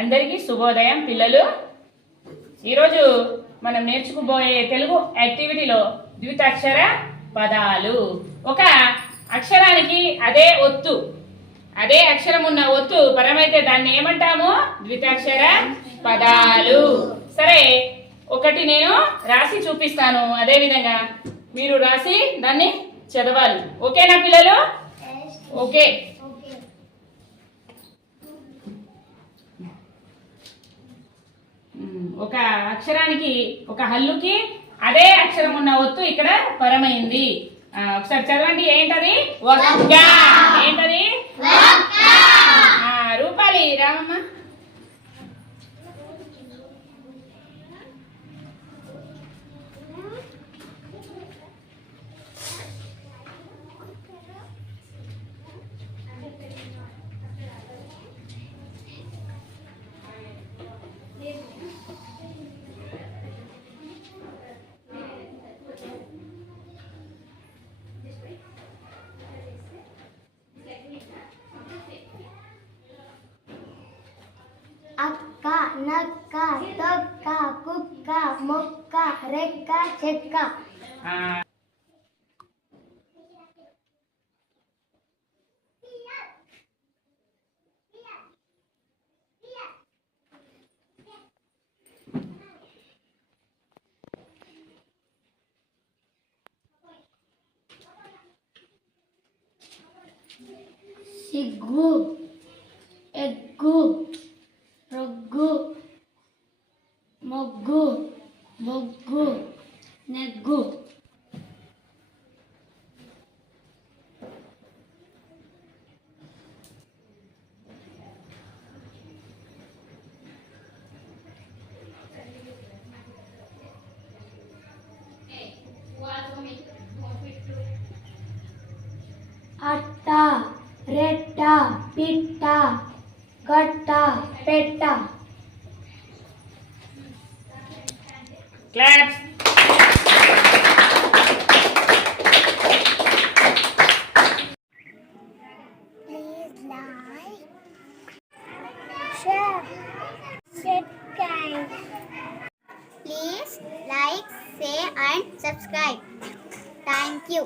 అందరికీ శుభోదయం పిల్లలు. ఈరోజు మనం నేర్చుకోబోయే తెలుగు యాక్టివిటీలో ద్వితాక్షర పదాలు. ఒక అక్షరానికి అదే ఒత్తు, అదే అక్షరం ఉన్న ఒత్తు పరమైతే దాన్ని ఏమంటాము? ద్వితాక్షర పదాలు. సరే, ఒకటి నేను రాసి చూపిస్తాను, అదే విధంగా మీరు రాసి దాన్ని చదవాలి. ఓకేనా పిల్లలు? ఓకే. ఒక అక్షరానికి, ఒక హల్లుకి అదే అక్షరం ఉన్న ఒత్తు ఇక్కడ పరమైంది. ఒకసారి చదవండి. ఏంటది? ఒక్క. ఏంటది? రూపాలి రామమ్మ. అక్క, నక్క, తొక్క, కుక్క, మొక్క, రెక్క, చెక్క. సిగ్గు, ఎగ్గు, రొగ్గు, మొగ్గు, బొగ్గు, నెగ్గు. అట్ట, రెట్ట, పిట్ట, గట్ట, పెట్ట. Claps. Please like, share, subscribe. Please like, share and subscribe. Thank you.